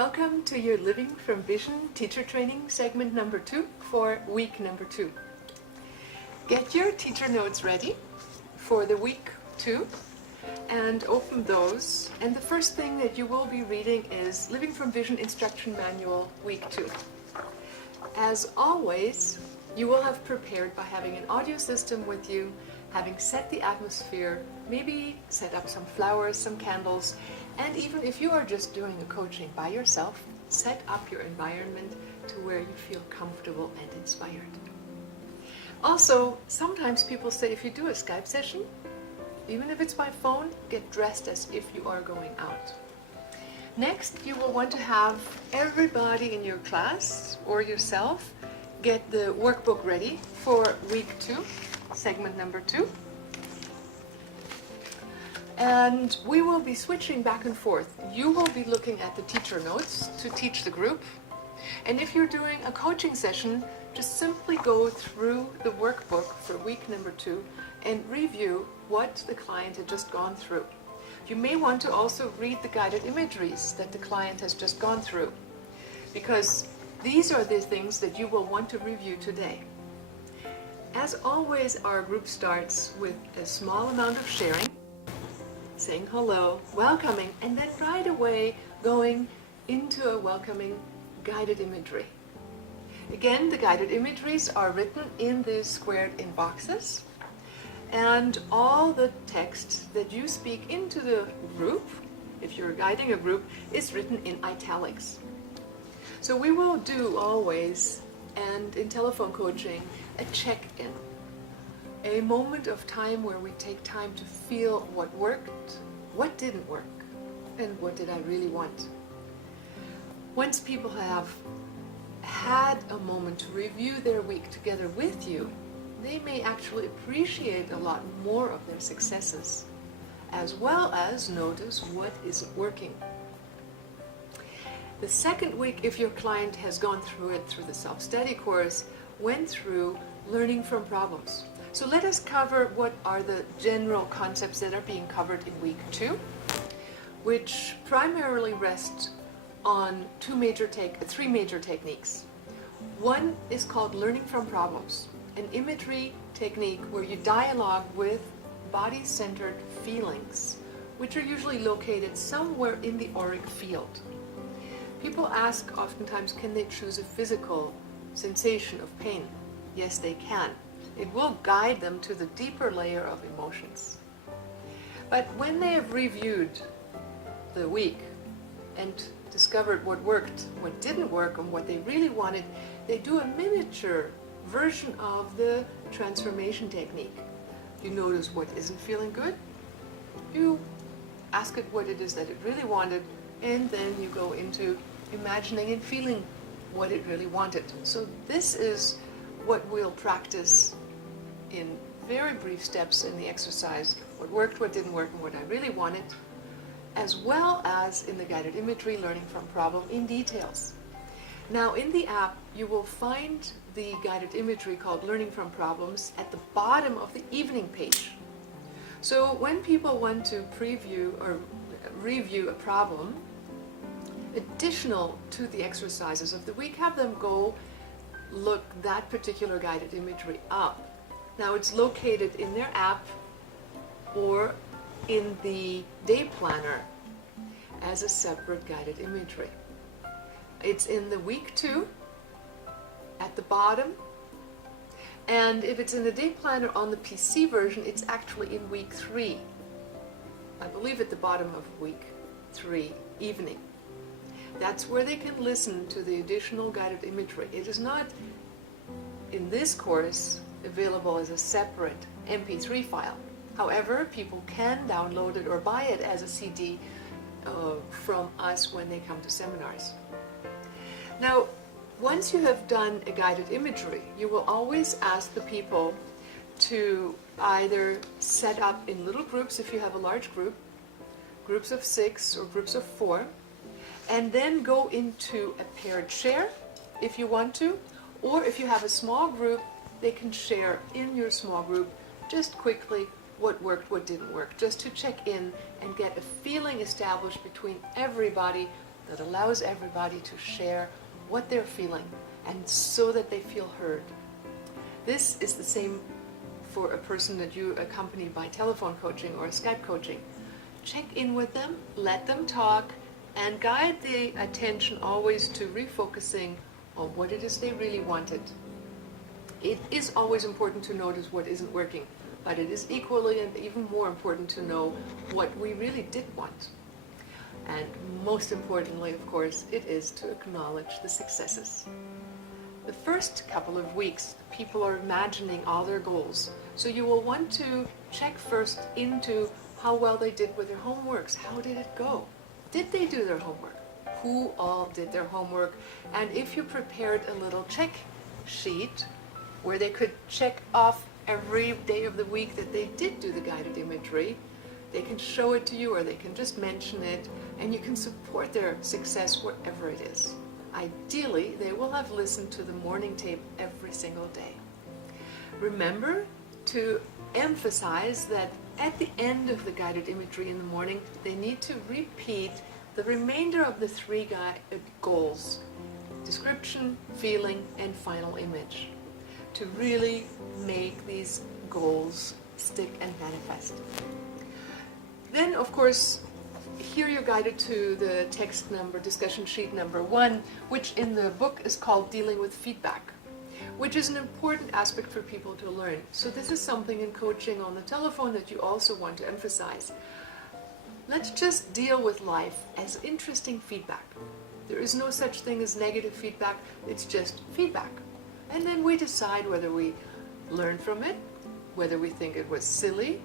Welcome to your Living from Vision teacher training segment number 2 for week number 2. Get your teacher notes ready for the week 2 and open those. And the first thing that you will be reading is Living from Vision Instruction Manual week 2. As always, you will have prepared by having an audio system with you, having set the atmosphere, maybe set up some flowers, some candles, and even if you are just doing a coaching by yourself, set up your environment to where you feel comfortable and inspired. Also, sometimes people say if you do a Skype session, even if it's by phone, get dressed as if you are going out. Next, you will want to have everybody in your class or yourself get the workbook ready for week 2, segment number 2. And we will be switching back and forth. You will be looking at the teacher notes to teach the group. And if you're doing a coaching session, just simply go through the workbook for week number 2 and review what the client had just gone through. You may want to also read the guided imageries that the client has just gone through, because these are the things that you will want to review today. As always, our group starts with a small amount of sharing, saying hello, welcoming, and then right away going into a welcoming guided imagery. Again, the guided imageries are written in these squared-in boxes, and all the text that you speak into the group, if you're guiding a group, is written in italics. So we will do always, and in telephone coaching, a check-in. A moment of time where we take time to feel what worked, what didn't work, and what did I really want. Once people have had a moment to review their week together with you, they may actually appreciate a lot more of their successes, as well as notice what isn't working. The second week, if your client has gone through it through the self-study course, went through learning from problems. So let us cover what are the general concepts that are being covered in week 2, which primarily rest on three major techniques. One is called learning from problems, an imagery technique where you dialogue with body-centered feelings, which are usually located somewhere in the auric field. People ask oftentimes, can they choose a physical sensation of pain? Yes, they can. It will guide them to the deeper layer of emotions. But when they have reviewed the week and discovered what worked, what didn't work, and what they really wanted, they do a miniature version of the transformation technique. You notice what isn't feeling good, you ask it what it is that it really wanted, and then you go into imagining and feeling what it really wanted. So this is what we'll practice in very brief steps in the exercise, what worked, what didn't work, and what I really wanted, as well as in the guided imagery, learning from problem in details. Now in the app, you will find the guided imagery called Learning from Problems at the bottom of the evening page. So when people want to preview or review a problem, additional to the exercises of the week, have them go look that particular guided imagery up. Now it's located in their app or in the day planner as a separate guided imagery. It's in the week 2 at the bottom, and if it's in the day planner on the PC version, it's actually in week 3. I believe at the bottom of week 3 evening. That's where they can listen to the additional guided imagery. It is not in this course available as a separate MP3 file. However, people can download it or buy it as a CD from us when they come to seminars. Now, once you have done a guided imagery, you will always ask the people to either set up in little groups if you have a large group, groups of 6 or groups of 4, and then go into a paired share if you want to, or if you have a small group, they can share in your small group just quickly what worked, what didn't work, just to check in and get a feeling established between everybody that allows everybody to share what they're feeling and so that they feel heard. This is the same for a person that you accompany by telephone coaching or Skype coaching. Check in with them, let them talk, and guide the attention always to refocusing on what it is they really wanted. It is always important to notice what isn't working, but it is equally and even more important to know what we really did want. And most importantly, of course, it is to acknowledge the successes. The first couple of weeks, people are imagining all their goals. So you will want to check first into how well they did with their homeworks. How did it go? Did they do their homework? Who all did their homework? And if you prepared a little check sheet where they could check off every day of the week that they did do the guided imagery, they can show it to you or they can just mention it, and you can support their success wherever it is. Ideally, they will have listened to the morning tape every single day. Remember to emphasize that at the end of the guided imagery in the morning, they need to repeat the remainder of the three goals: description, feeling, and final image, to really make these goals stick and manifest. Then, of course, here you're guided to the text number, discussion sheet number 1, which in the book is called Dealing with Feedback, which is an important aspect for people to learn. So this is something in coaching on the telephone that you also want to emphasize. Let's just deal with life as interesting feedback. There is no such thing as negative feedback, it's just feedback. And then we decide whether we learn from it, whether we think it was silly.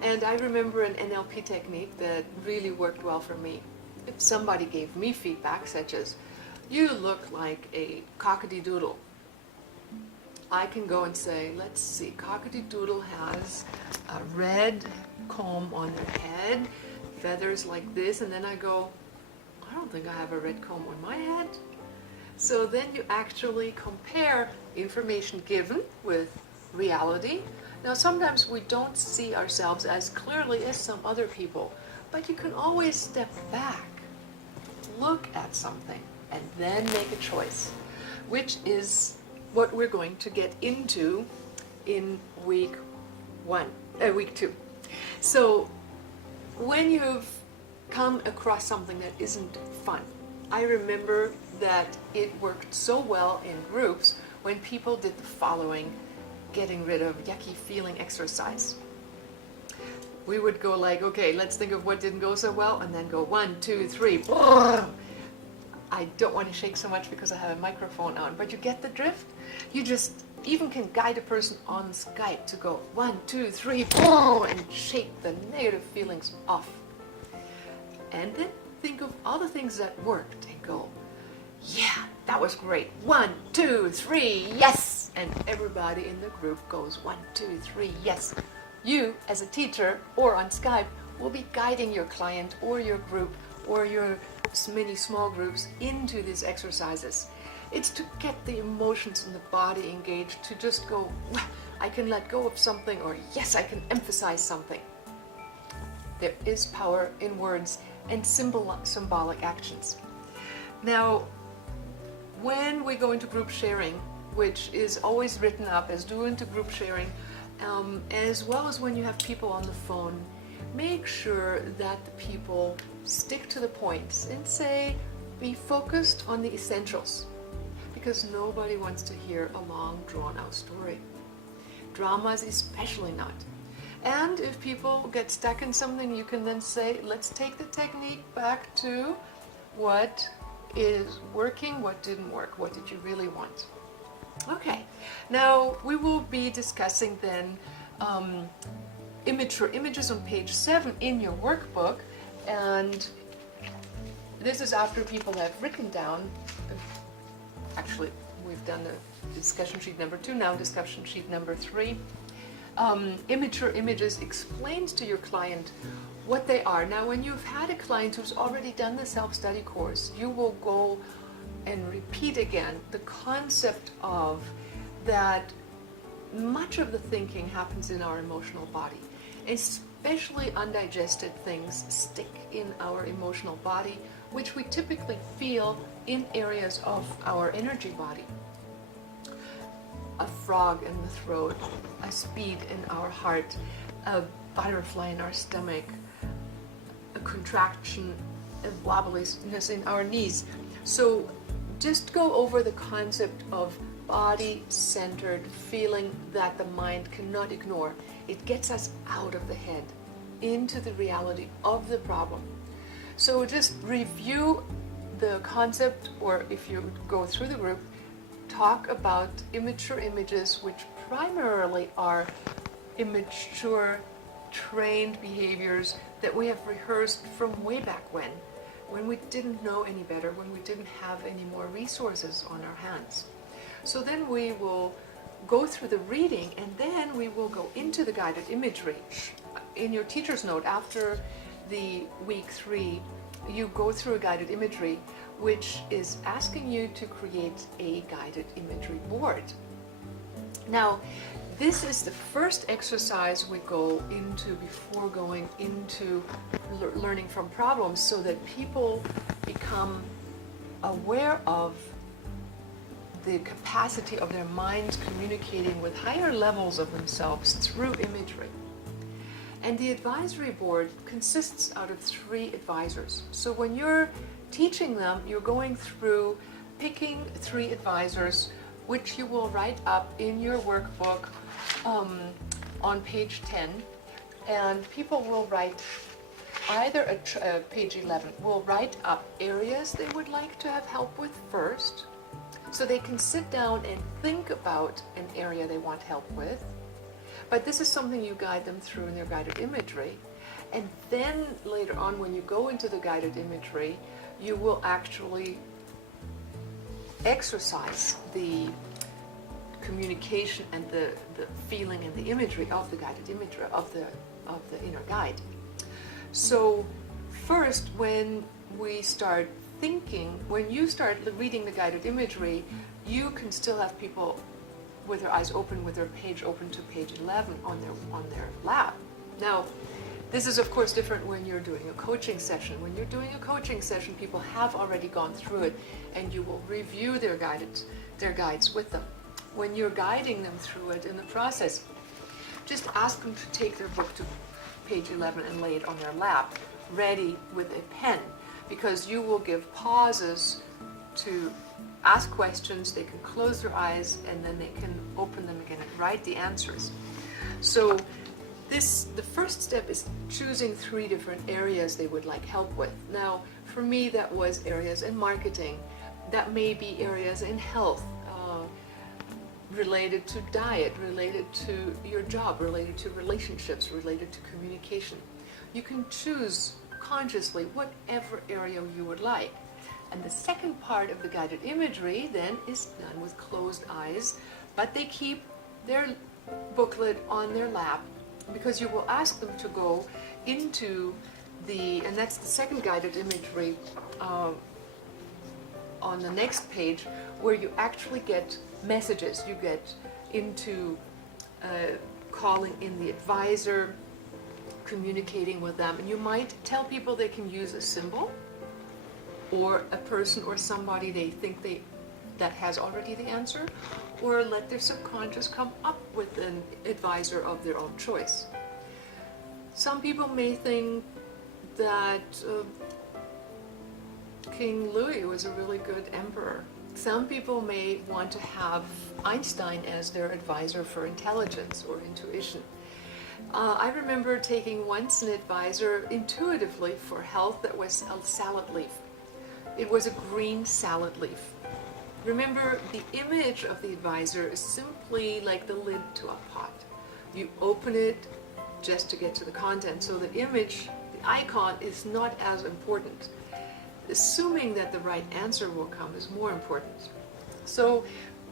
And I remember an NLP technique that really worked well for me. If somebody gave me feedback, such as, "You look like a cockatoo-doodle," I can go and say, let's see, cockatoo-doodle has a red comb on their head, feathers like this, and then I go, I don't think I have a red comb on my head. So then you actually compare information given with reality. Now sometimes we don't see ourselves as clearly as some other people, but you can always step back, look at something, and then make a choice, which is what we're going to get into in week 2. So when you've come across something that isn't fun, I remember that it worked so well in groups when people did the following getting rid of yucky feeling exercise. We would go like, okay, let's think of what didn't go so well, and then go 1, 2, 3. I don't want to shake so much because I have a microphone on, but you get the drift? You just even can guide a person on Skype to go 1, 2, 3, and shake the negative feelings off. And then think of all the things that worked and go, yeah, that was great. 1, 2, 3, yes! And everybody in the group goes 1, 2, 3, yes. You, as a teacher or on Skype, will be guiding your client or your group or your many small groups into these exercises. It's to get the emotions in the body engaged, to just go, I can let go of something, or yes, I can emphasize something. There is power in words and symbolic actions. Now, when we go into group sharing, which is always written up as do into group sharing, as well as when you have people on the phone, make sure that the people stick to the points and say, be focused on the essentials, because nobody wants to hear a long drawn-out story. Dramas especially not. And if people get stuck in something, you can then say, let's take the technique back to what is working, what didn't work, what did you really want. Okay, now we will be discussing then images on page 7 in your workbook, and this is after people have written down, actually we've done the discussion sheet number 2, now discussion sheet number 3. Images explains to your client what they are. Now when you've had a client who's already done the self-study course, you will go and repeat again the concept of that much of the thinking happens in our emotional body. Especially undigested things stick in our emotional body which we typically feel in areas of our energy body. A frog in the throat, a speed in our heart, a butterfly in our stomach, a contraction, a wobbliness in our knees. So just go over the concept of body-centered feeling that the mind cannot ignore. It gets us out of the head into the reality of the problem. So just review the concept, or if you go through the group, talk about immature images, which primarily are immature trained behaviors that we have rehearsed from way back when we didn't know any better, when we didn't have any more resources on our hands. So then we will go through the reading, and then we will go into the guided imagery. In your teacher's note, after the week 3, you go through a guided imagery, which is asking you to create a guided imagery board. Now, this is the first exercise we go into before going into learning from problems, so that people become aware of the capacity of their minds communicating with higher levels of themselves through imagery. And the advisory board consists out of 3 advisors. So when you're teaching them, you're going through picking 3 advisors, which you will write up in your workbook on page 10. And people will write either page 11, will write up areas they would like to have help with first, so they can sit down and think about an area they want help with. But this is something you guide them through in their guided imagery. And then later on, when you go into the guided imagery, you will actually exercise the communication and the feeling and the imagery of the guided imagery, of the inner guide. So first, when we start thinking, when you start reading the guided imagery, you can still have people with their eyes open, with their page open to page 11 on their lap. Now, this is of course different when you're doing a coaching session. When you're doing a coaching session, people have already gone through it, and you will review their guides with them. When you're guiding them through it in the process, just ask them to take their book to page 11 and lay it on their lap, ready with a pen, because you will give pauses to ask questions. They can close their eyes, and then they can open them again and write the answers. So the first step is choosing 3 different areas they would like help with. Now, for me, that was areas in marketing. That may be areas in health, related to diet, related to your job, related to relationships, related to communication. You can choose consciously whatever area you would like. And the second part of the guided imagery then is done with closed eyes, but they keep their booklet on their lap, because you will ask them to go into and that's the second guided imagery on the next page, where you actually get messages. You get into calling in the advisor, communicating with them, and you might tell people they can use a symbol or a person or somebody they think that has already the answer, or let their subconscious come up with an advisor of their own choice. Some people may think that King Louis was a really good emperor. Some people may want to have Einstein as their advisor for intelligence or intuition. I remember taking once an advisor intuitively for health that was a salad leaf. It was a green salad leaf. Remember, the image of the advisor is simply like the lid to a pot. You open it just to get to the content, so the image, the icon, is not as important. Assuming that the right answer will come is more important. So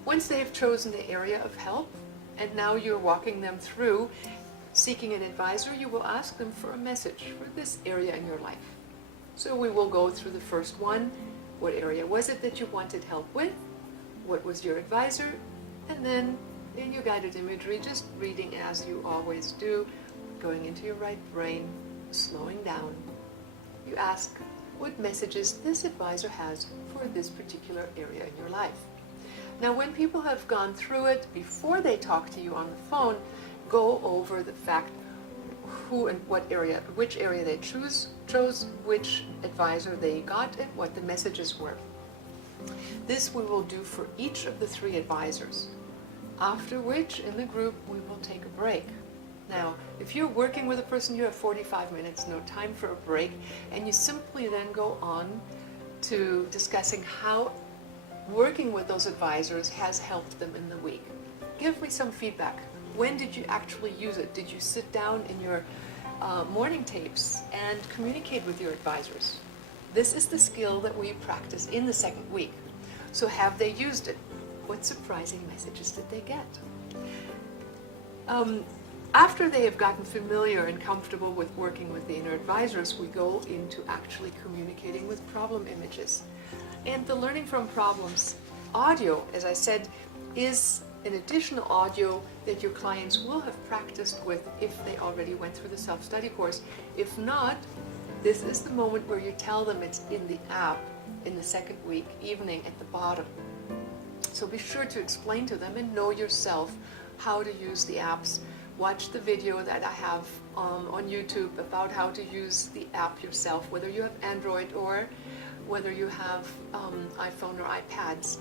once they've chosen the area of help, and now you're walking them through seeking an advisor, you will ask them for a message for this area in your life. So we will go through the first one. What area was it that you wanted help with? What was your advisor? And then in your guided imagery, just reading as you always do, going into your right brain, slowing down. You ask, what messages this advisor has for this particular area in your life. Now, when people have gone through it, before they talk to you on the phone, go over the fact who and what area, which area they chose, which advisor they got, and what the messages were. This we will do for each of the 3 advisors, after which in the group we will take a break. Now, if you're working with a person, you have 45 minutes, no time for a break, and you simply then go on to discussing how working with those advisors has helped them in the week. Give me some feedback. When did you actually use it? Did you sit down in your morning tapes and communicate with your advisors? This is the skill that we practice in the 2nd week. So have they used it? What surprising messages did they get? After they have gotten familiar and comfortable with working with the inner advisors, we go into actually communicating with problem images. And the learning from problems audio, as I said, is an additional audio that your clients will have practiced with if they already went through the self-study course. If not, this is the moment where you tell them it's in the app in the 2nd week, evening at the bottom. So be sure to explain to them and know yourself how to use the apps. Watch the video that I have on YouTube about how to use the app yourself, whether you have Android or whether you have iPhone or iPads.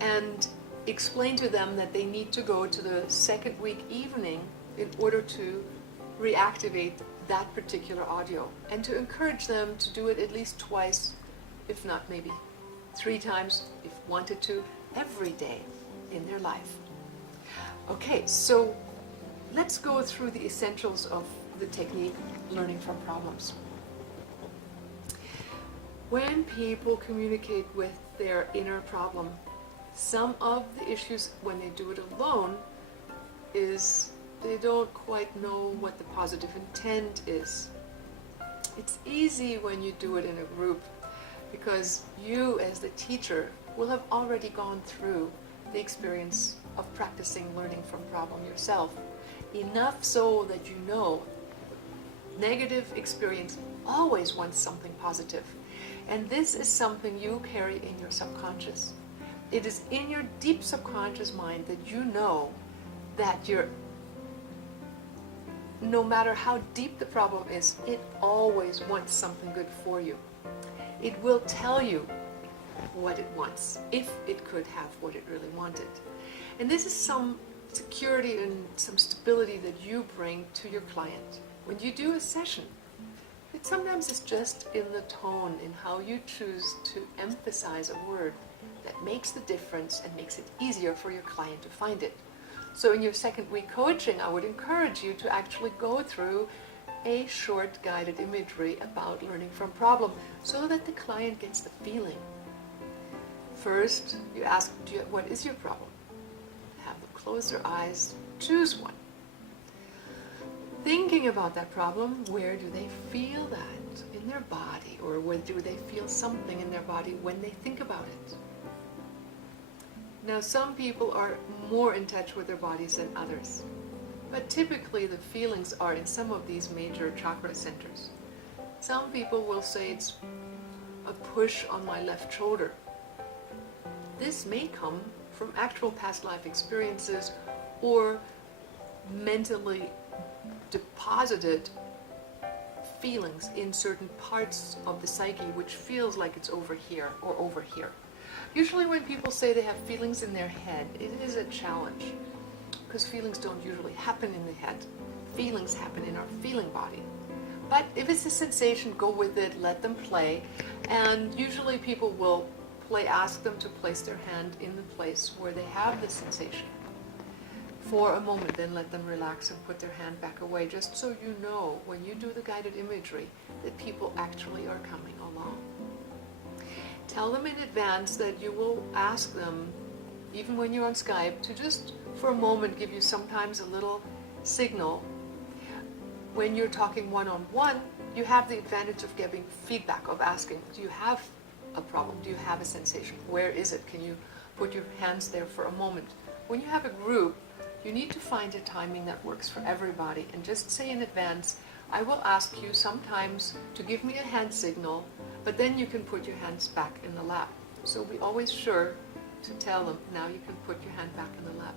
And explain to them that they need to go to the 2nd week evening in order to reactivate that particular audio, and to encourage them to do it at least twice, if not maybe 3 times, if wanted to, every day in their life. Okay, so let's go through the essentials of the technique, learning from problems. When people communicate with their inner problem, some of the issues when they do it alone is they don't quite know what the positive intent is. It's easy when you do it in a group because you as the teacher will have already gone through the experience of practicing learning from problem yourself. Enough so that you know negative experience always wants something positive. And this is something you carry in your subconscious. It is in your deep subconscious mind that you know that no matter how deep the problem is, it always wants something good for you. It will tell you what it wants, if it could have what it really wanted. And this is some security and some stability that you bring to your client. When you do a session, it sometimes is just in the tone, in how you choose to emphasize a word that makes the difference and makes it easier for your client to find it. So in your 2nd week coaching, I would encourage you to actually go through a short guided imagery about learning from problem so that the client gets the feeling. First, you ask, what is your problem? Have them close their eyes, choose one. Thinking about that problem, where do they feel that in their body, or where do they feel something in their body when they think about it? Now, some people are more in touch with their bodies than others, but typically the feelings are in some of these major chakra centers. Some people will say it's a push on my left shoulder. This may come from actual past life experiences or mentally deposited feelings in certain parts of the psyche which feels like it's over here or over here. Usually when people say they have feelings in their head, it is a challenge because feelings don't usually happen in the head. Feelings happen in our feeling body. But if it's a sensation, go with it, let them play, and usually people will ask them to place their hand in the place where they have the sensation for a moment, then let them relax and put their hand back away, just so you know when you do the guided imagery that people actually are coming along. Tell them in advance that you will ask them, even when you're on Skype, to just for a moment give you sometimes a little signal. When you're talking one-on-one, you have the advantage of giving feedback, of asking, do you have a problem? Do you have a sensation? Where is it? Can you put your hands there for a moment? When you have a group, you need to find a timing that works for everybody, and just say in advance, I will ask you sometimes to give me a hand signal But then you can put your hands back in the lap. So be always sure to tell them, now you can put your hand back in the lap.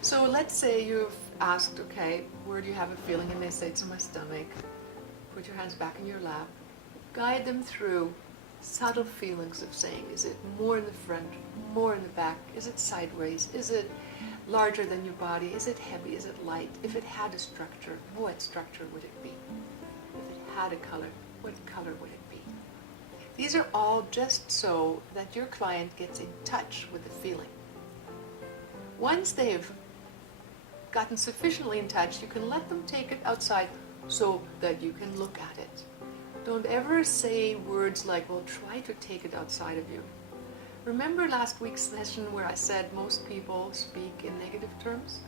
So let's say you've asked, okay, where do you have a feeling? And they say, it's in my stomach. Put your hands back in your lap. Guide them through subtle feelings of saying, is it more in the front, more in the back? Is it sideways? Is it larger than your body? Is it heavy? Is it light? If it had a structure, what structure would it be? If it had a color, what color would it be? These are all just so that your client gets in touch with the feeling. Once they've gotten sufficiently in touch, you can let them take it outside so that you can look at it. Don't ever say words like, well, try to take it outside of you. Remember last week's session where I said most people speak in negative terms?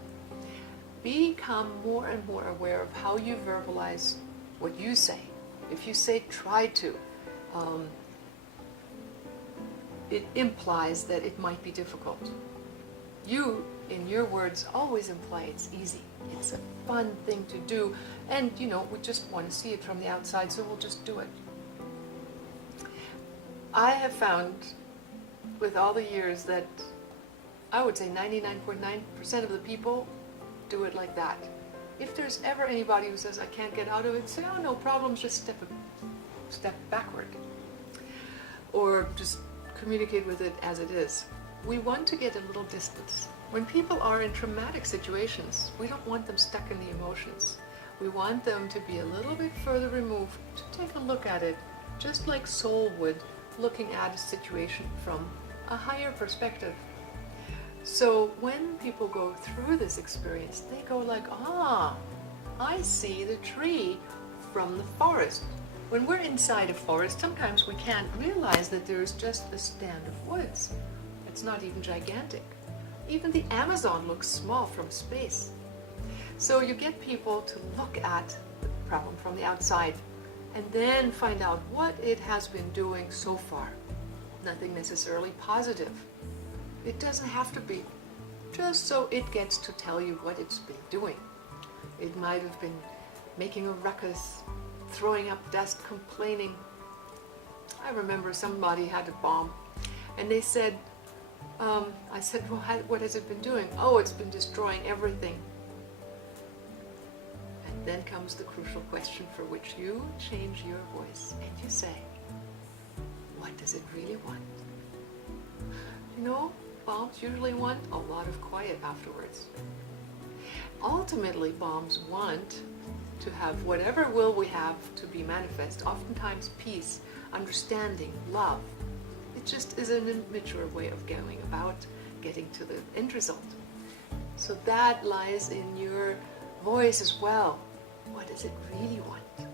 Become more and more aware of how you verbalize what you say. If you say try to, it implies that it might be difficult. You, in your words, always imply it's easy. It's a fun thing to do, and we just want to see it from the outside, so we'll just do it. I have found with all the years that I would say 99.9% of the people do it like that. If there's ever anybody who says, I can't get out of it, say, oh, no problems, just step backward. Or just communicate with it as it is. We want to get a little distance. When people are in traumatic situations, we don't want them stuck in the emotions. We want them to be a little bit further removed, to take a look at it, just like soul would, looking at a situation from a higher perspective. So when people go through this experience, they go like, I see the tree from the forest. When we're inside a forest, sometimes we can't realize that there's just a stand of woods. It's not even gigantic. Even the Amazon looks small from space. So you get people to look at the problem from the outside and then find out what it has been doing so far. Nothing necessarily positive. It doesn't have to be, just so it gets to tell you what it's been doing. It might have been making a ruckus, throwing up dust, complaining. I remember somebody had a bomb and they said, I said, well, what has it been doing? Oh, it's been destroying everything. And then comes the crucial question for which you change your voice and you say, what does it really want? Bombs usually want a lot of quiet afterwards. Ultimately, bombs want to have whatever will we have to be manifest, oftentimes peace, understanding, love. It just is an immature way of going about getting to the end result. So that lies in your voice as well. What does it really want?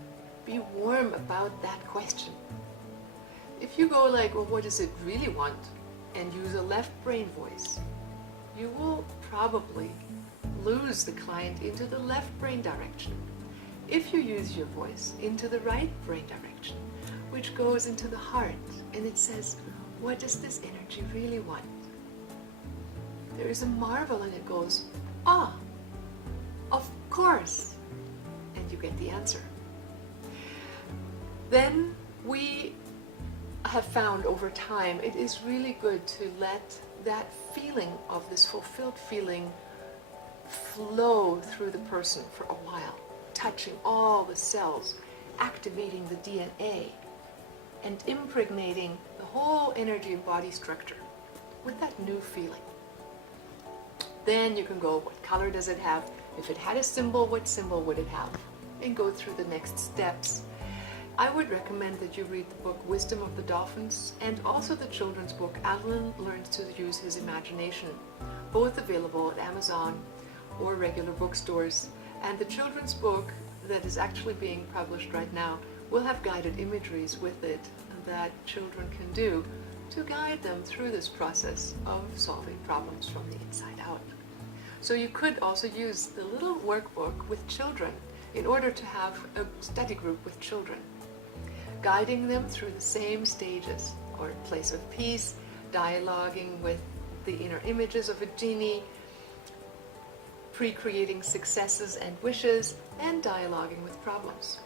Be warm about that question. If you go like, well, what does it really want? And use a left brain voice, you will probably lose the client into the left brain direction. If you use your voice into the right brain direction, which goes into the heart, and it says, what does this energy really want? There is a marvel and it goes, of course, and you get the answer. Then we have found over time it is really good to let that feeling of this fulfilled feeling flow through the person for a while, touching all the cells, activating the DNA, and impregnating the whole energy and body structure with that new feeling. Then you can go, what color does it have? If it had a symbol, what symbol would it have? And go through the next steps. I would recommend that you read the book Wisdom of the Dolphins and also the children's book Alan Learns to Use His Imagination, both available at Amazon or regular bookstores. And the children's book that is actually being published right now will have guided imageries with it that children can do to guide them through this process of solving problems from the inside out. So you could also use the little workbook with children in order to have a study group with children, guiding them through the same stages, or place of peace, dialoguing with the inner images of a genie, pre-creating successes and wishes, and dialoguing with problems.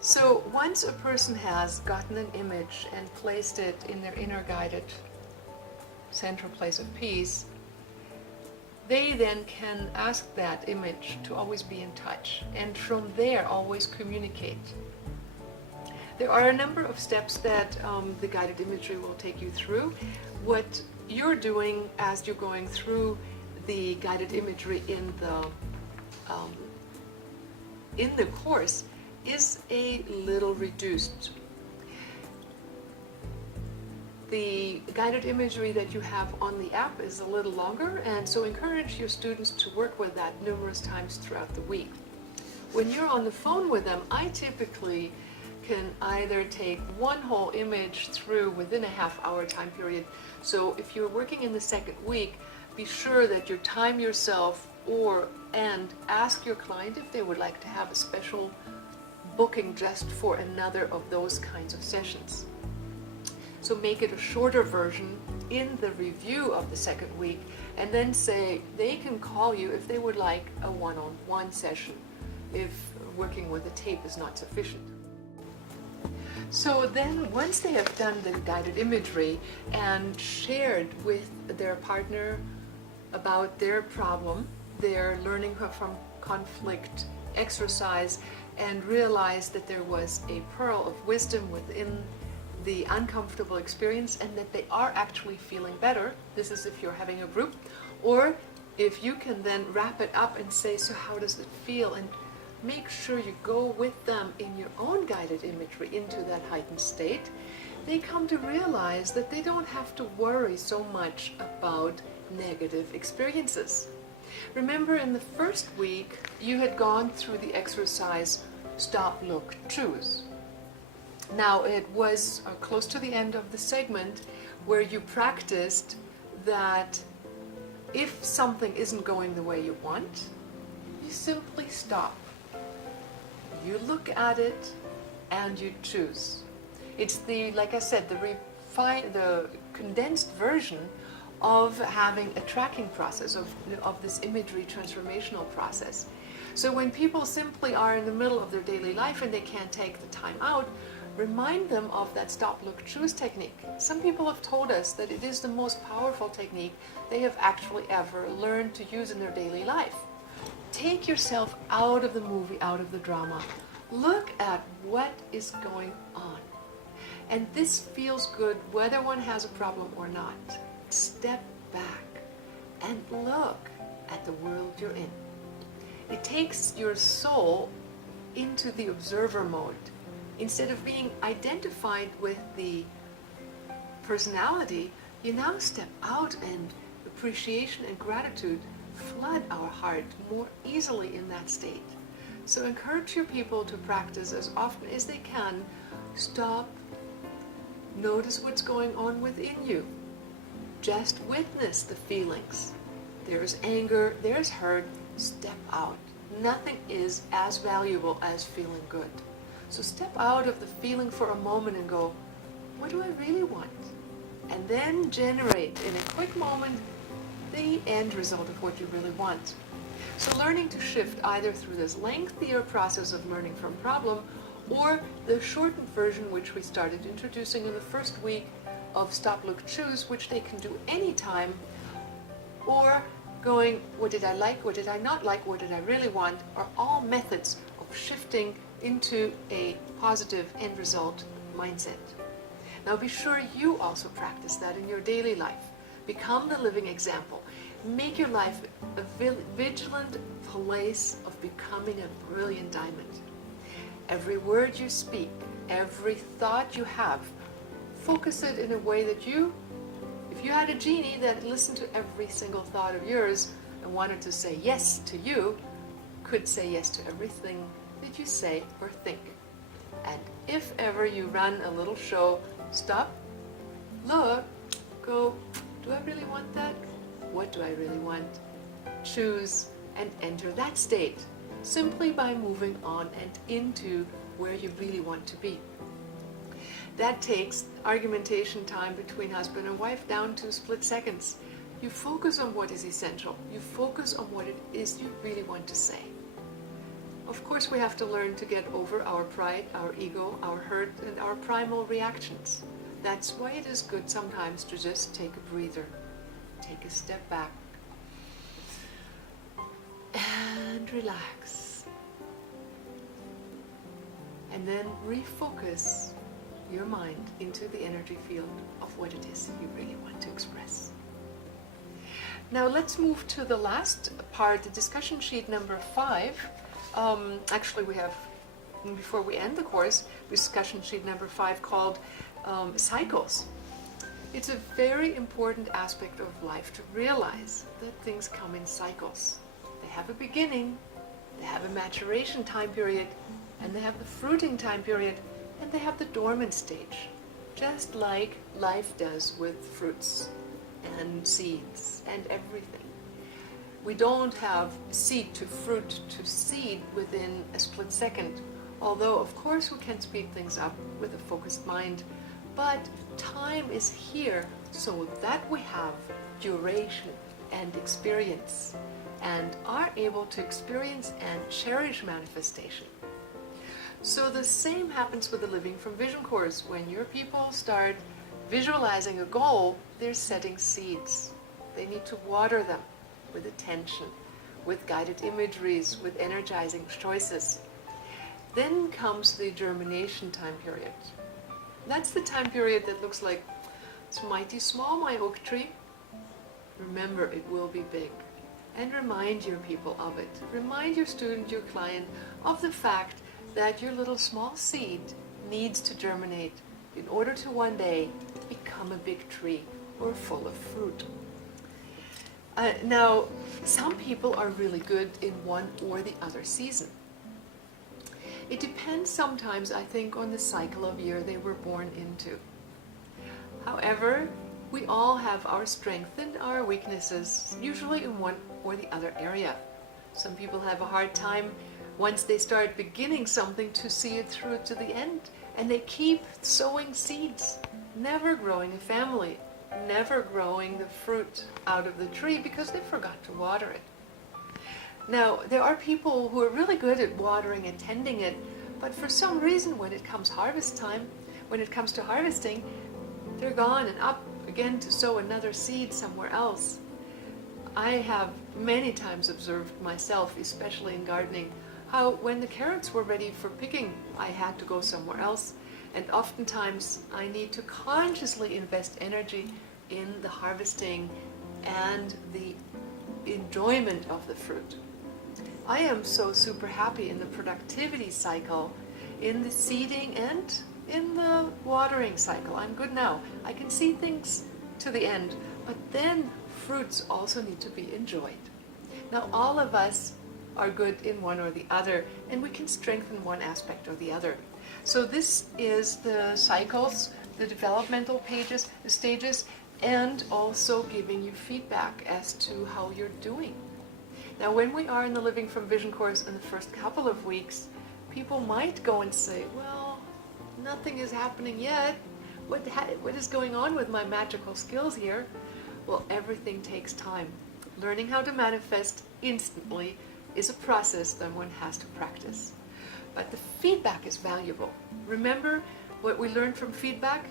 So once a person has gotten an image and placed it in their inner guided central place of peace, they then can ask that image to always be in touch, and from there always communicate. There are a number of steps that the guided imagery will take you through. What you're doing as you're going through the guided imagery in the course is a little reduced. The guided imagery that you have on the app is a little longer, and so encourage your students to work with that numerous times throughout the week. When you're on the phone with them, I typically can either take one whole image through within a half-hour time period. So if you're working in the second week, be sure that you time yourself and ask your client if they would like to have a special booking just for another of those kinds of sessions. So make it a shorter version in the review of the second week, and then say they can call you if they would like a one-on-one session, if working with a tape is not sufficient. So then once they have done the guided imagery and shared with their partner about their problem, their learning from conflict exercise, and realized that there was a pearl of wisdom within the uncomfortable experience and that they are actually feeling better. This is if you're having a group, or if you can then wrap it up and say, so how does it feel? And make sure you go with them in your own guided imagery into that heightened state. They come to realize that they don't have to worry so much about negative experiences. Remember, in the first week, you had gone through the exercise Stop, Look, Choose. Now, it was close to the end of the segment where you practiced that if something isn't going the way you want, you simply stop. You look at it and you choose. It's like I said, the condensed version of having a tracking process, of this imagery transformational process. So when people simply are in the middle of their daily life and they can't take the time out, remind them of that stop, look, choose technique. Some people have told us that it is the most powerful technique they have actually ever learned to use in their daily life. Take yourself out of the movie, out of the drama. Look at what is going on. And this feels good whether one has a problem or not. Step back and look at the world you're in. It takes your soul into the observer mode. Instead of being identified with the personality, you now step out, and appreciation and gratitude flood our heart more easily in that state. So encourage your people to practice as often as they can. Stop, notice what's going on within you. Just witness the feelings. There's anger, there's hurt, step out. Nothing is as valuable as feeling good. So step out of the feeling for a moment and go, what do I really want? And then generate in a quick moment the end result of what you really want. So learning to shift either through this lengthier process of learning from problem, or the shortened version which we started introducing in the first week of Stop, Look, Choose, which they can do anytime, or going, what did I like, what did I not like, what did I really want, are all methods of shifting into a positive end result mindset. Now be sure you also practice that in your daily life. Become the living example. Make your life a vigilant place of becoming a brilliant diamond. Every word you speak, every thought you have, focus it in a way that if you had a genie that listened to every single thought of yours and wanted to say yes to you, could say yes to everything that you say or think. And if ever you run a little show, stop, look, go, do I really want that? What do I really want? Choose and enter that state simply by moving on and into where you really want to be. That takes argumentation time between husband and wife down to split seconds. You focus on what is essential. You focus on what it is you really want to say. Of course, we have to learn to get over our pride, our ego, our hurt, and our primal reactions. That's why it is good sometimes to just take a breather, take a step back, and relax. And then refocus your mind into the energy field of what it is you really want to express. Now let's move to the last part, the discussion sheet number 5. Actually, we have, before we end the course, discussion sheet number 5 called cycles. It's a very important aspect of life to realize that things come in cycles. They have a beginning, they have a maturation time period, and they have the fruiting time period, and they have the dormant stage, just like life does with fruits and seeds and everything. We don't have seed to fruit to seed within a split second, although of course we can speed things up with a focused mind, but time is here so that we have duration and experience and are able to experience and cherish manifestation. So the same happens with the Living from Vision course. When your people start visualizing a goal, they're setting seeds. They need to water them with attention, with guided imageries, with energizing choices. Then comes the germination time period. That's the time period that looks like it's mighty small, my oak tree. Remember, it will be big. And remind your people of it. Remind your student, your client, of the fact that your little small seed needs to germinate in order to one day become a big tree or full of fruit. Now, some people are really good in one or the other season. It depends sometimes, I think, on the cycle of year they were born into. However, we all have our strengths and our weaknesses, usually in one or the other area. Some people have a hard time once they start beginning something to see it through to the end, and they keep sowing seeds, never growing a family, never growing the fruit out of the tree because they forgot to water it. Now, there are people who are really good at watering and tending it, but for some reason when it comes harvest time, when it comes to harvesting, they're gone and up again to sow another seed somewhere else. I have many times observed myself, especially in gardening, how when the carrots were ready for picking, I had to go somewhere else. And oftentimes I need to consciously invest energy in the harvesting and the enjoyment of the fruit. I am so super happy in the productivity cycle, in the seeding and in the watering cycle. I'm good now. I can see things to the end, but then fruits also need to be enjoyed. Now all of us are good in one or the other, and we can strengthen one aspect or the other. So this is the cycles, the developmental pages, the stages, and also giving you feedback as to how you're doing. Now when we are in the Living from Vision course in the first couple of weeks, people might go and say, well, nothing is happening yet. What is going on with my magical skills here? Well, everything takes time. Learning how to manifest instantly is a process that one has to practice. But the feedback is valuable. Remember what we learned from feedback?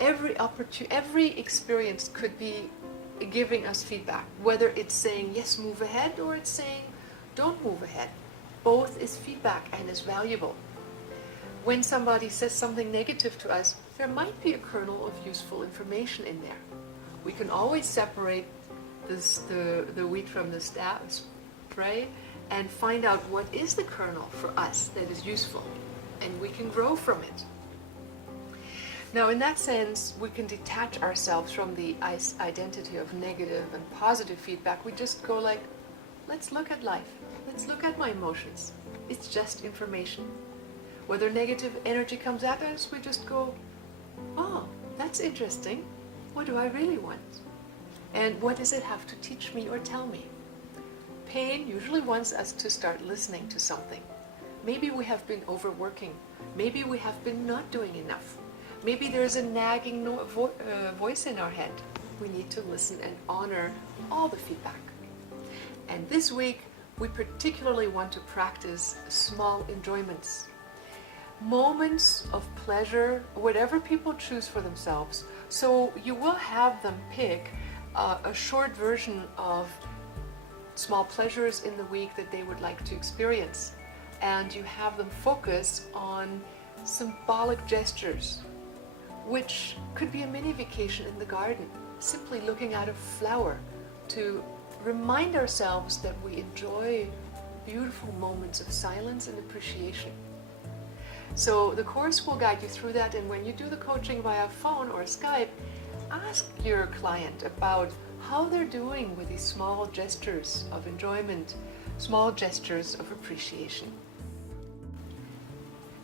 Every experience could be giving us feedback, whether it's saying, yes, move ahead, or it's saying, don't move ahead. Both is feedback and is valuable. When somebody says something negative to us, there might be a kernel of useful information in there. We can always separate the wheat from the spray and find out what is the kernel for us that is useful, and we can grow from it. Now in that sense, we can detach ourselves from the identity of negative and positive feedback. We just go like, let's look at life. Let's look at my emotions. It's just information. Whether negative energy comes at us, we just go, oh, that's interesting. What do I really want? And what does it have to teach me or tell me? Pain usually wants us to start listening to something. Maybe we have been overworking. Maybe we have been not doing enough. Maybe there's a nagging voice in our head. We need to listen and honor all the feedback. And this week, we particularly want to practice small enjoyments. Moments of pleasure, whatever people choose for themselves. So you will have them pick a short version of small pleasures in the week that they would like to experience. And you have them focus on symbolic gestures, which could be a mini vacation in the garden, simply looking at a flower to remind ourselves that we enjoy beautiful moments of silence and appreciation. So the course will guide you through that, and when you do the coaching via phone or Skype, ask your client about how they're doing with these small gestures of enjoyment, small gestures of appreciation.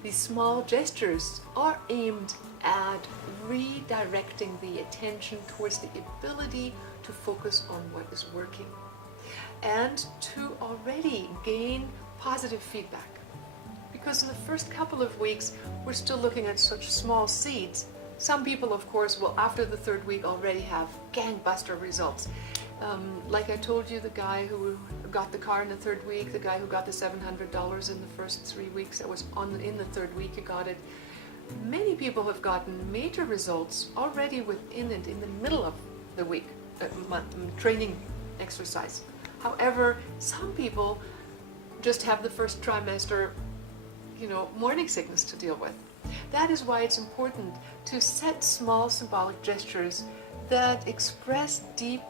These small gestures are aimed at redirecting the attention towards the ability to focus on what is working and to already gain positive feedback. Because in the first couple of weeks, we're still looking at such small seeds. Some people, of course, will after the third week already have gangbuster results. Like I told you, the guy who got the car in the third week, the guy who got the $700 in the first 3 weeks, that was in the third week he got it. Many people have gotten major results already within it, in the middle of the week, training exercise. However, some people just have the first trimester, morning sickness to deal with. That is why it's important to set small symbolic gestures that express deep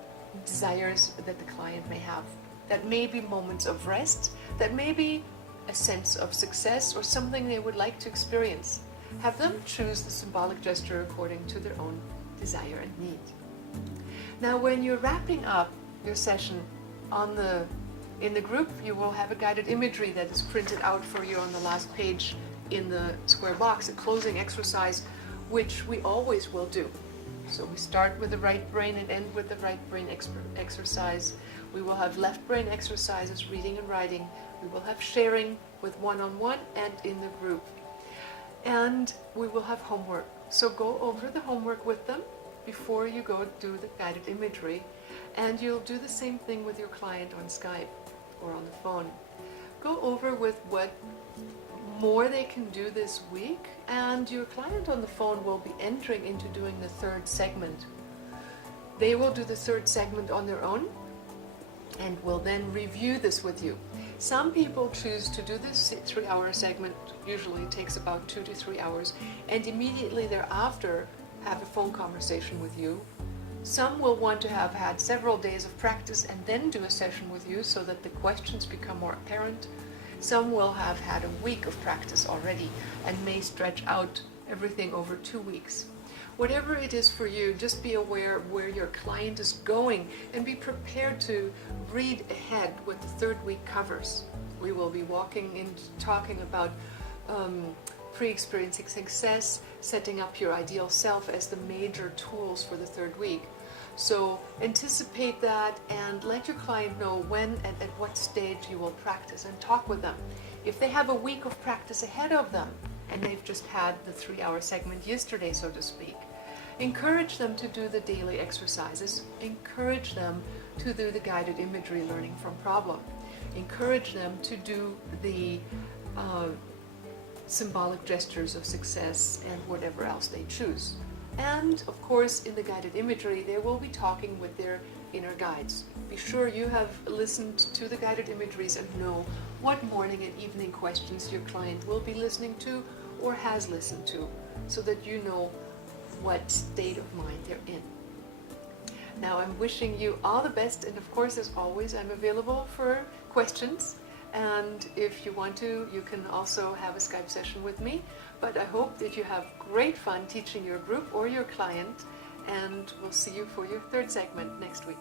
desires that the client may have. That may be moments of rest, that may be a sense of success or something they would like to experience. Have them choose the symbolic gesture according to their own desire and need. Now, when you're wrapping up your session in the group, you will have a guided imagery that is printed out for you on the last page in the square box, a closing exercise, which we always will do. So we start with the right brain and end with the right brain exercise. We will have left brain exercises, reading and writing. We will have sharing with one-on-one and in the group. And we will have homework. So go over the homework with them before you go do the guided imagery. And you'll do the same thing with your client on Skype or on the phone. Go over with what more they can do this week, and your client on the phone will be entering into doing the third segment. They will do the third segment on their own and will then review this with you. Some people choose to do this 3-hour segment, usually it takes about 2 to 3 hours, and immediately thereafter have a phone conversation with you. Some will want to have had several days of practice and then do a session with you so that the questions become more apparent. Some will have had a week of practice already and may stretch out everything over 2 weeks. Whatever it is for you, just be aware where your client is going and be prepared to read ahead what the third week covers. We will be walking in talking about pre-experiencing success, setting up your ideal self as the major tools for the third week. So anticipate that and let your client know when and at what stage you will practice, and talk with them. If they have a week of practice ahead of them and they've just had the 3-hour segment yesterday, so to speak, encourage them to do the daily exercises. Encourage them to do the guided imagery learning from problem. Encourage them to do the symbolic gestures of success and whatever else they choose. And of course, in the guided imagery, they will be talking with their inner guides. Be sure you have listened to the guided imageries and know what morning and evening questions your client will be listening to or has listened to, so that you know what state of mind they're in. Now, I'm wishing you all the best, and of course, as always, I'm available for questions. And if you want to, you can also have a Skype session with me. But I hope that you have great fun teaching your group or your client, and we'll see you for your third segment next week.